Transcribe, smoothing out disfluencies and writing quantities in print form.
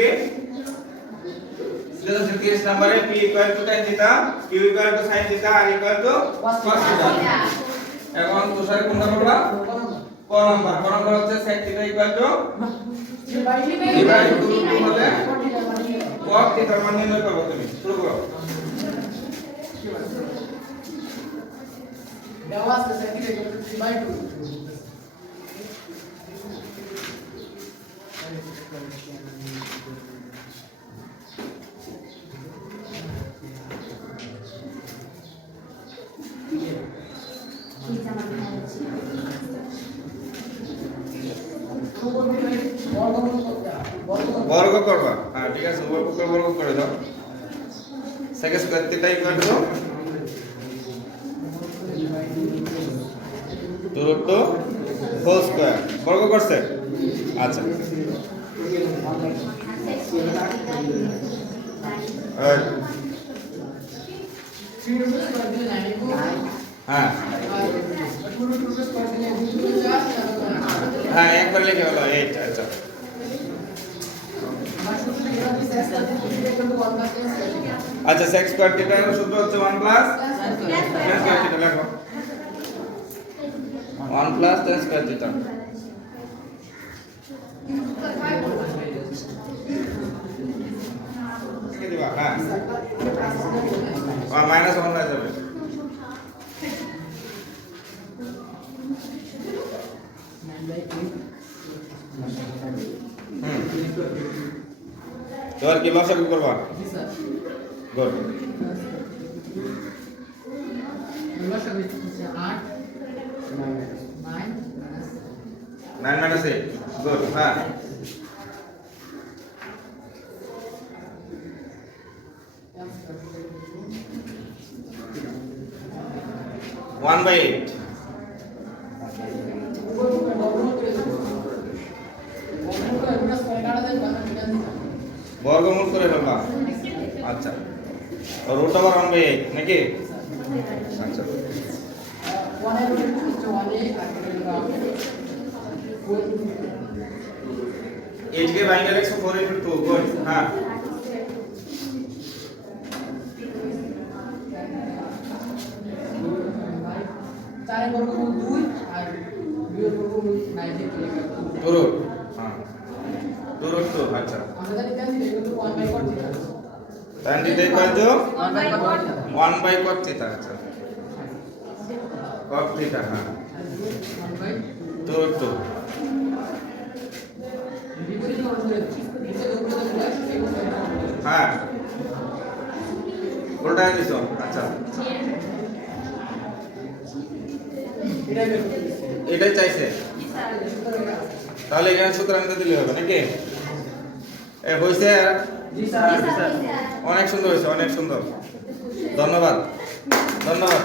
কি সৃজনশীল 30 নম্বরে p = tan theta, q = sin theta, r = cos theta. এখন তুষারে কোনটা করবা? ক নাম্বার হচ্ছে sec থিটা = 3/2 হলে cos থিটার মান নির্ণয় করবে তুমি। শুরু করো। দেওয়া আছে sec থিটা = 3/2। বর্গ করবা। হ্যাঁ ঠিক আছে, বর্গ করে দাও। sec square theta = whole square. বর্গ করছে? আচ্ছা হ্যাঁ হ্যাঁ একবার লিখে হলো 8। আচ্ছা আচ্ছা sec স্কয়ার থিটার সূত্র হচ্ছে 1 প্লাস tan স্কয়ার থিটা। লেখো 1 প্লাস tan স্কয়ার থিটা। কি দিবা? হ্যাঁ মাইনাস 1 হয়ে যাবে। এবার কি লসাগু করবা? গুড। লসাগু হচ্ছে 8 9 minus 8 গুড। হ্যাঁ 1/8 বর্গমূল করে ফেলবা। আচ্ছা রুট ওভার 1/8 নাকি? আচ্ছা 8 কে ভাঙলে লিখছো 4 * 2 গুড। হ্যাঁ 4 এর বর্গমূল 2 আর 2 এর বর্গমূল 9 দিয়ে লেখা। 2 রুট। হ্যাঁ 2 রুট 2। আচ্ছা আমরা জানি tan theta = 1/cot theta. tan theta = 1/cot theta. আচ্ছা cot থিটা। হ্যাঁ 2 রুট 2। বিপরীত অনুসারে নিচে উপরে হ্যাঁ উল্টায় দিছো। আচ্ছা এটাই চাইছে, তাহলে এখানে সূত্র আনতে দিলে হবে নাকি? এ হইছে? জি স্যার। অনেক সুন্দর হয়েছে, অনেক সুন্দর। ধন্যবাদ ধন্যবাদ।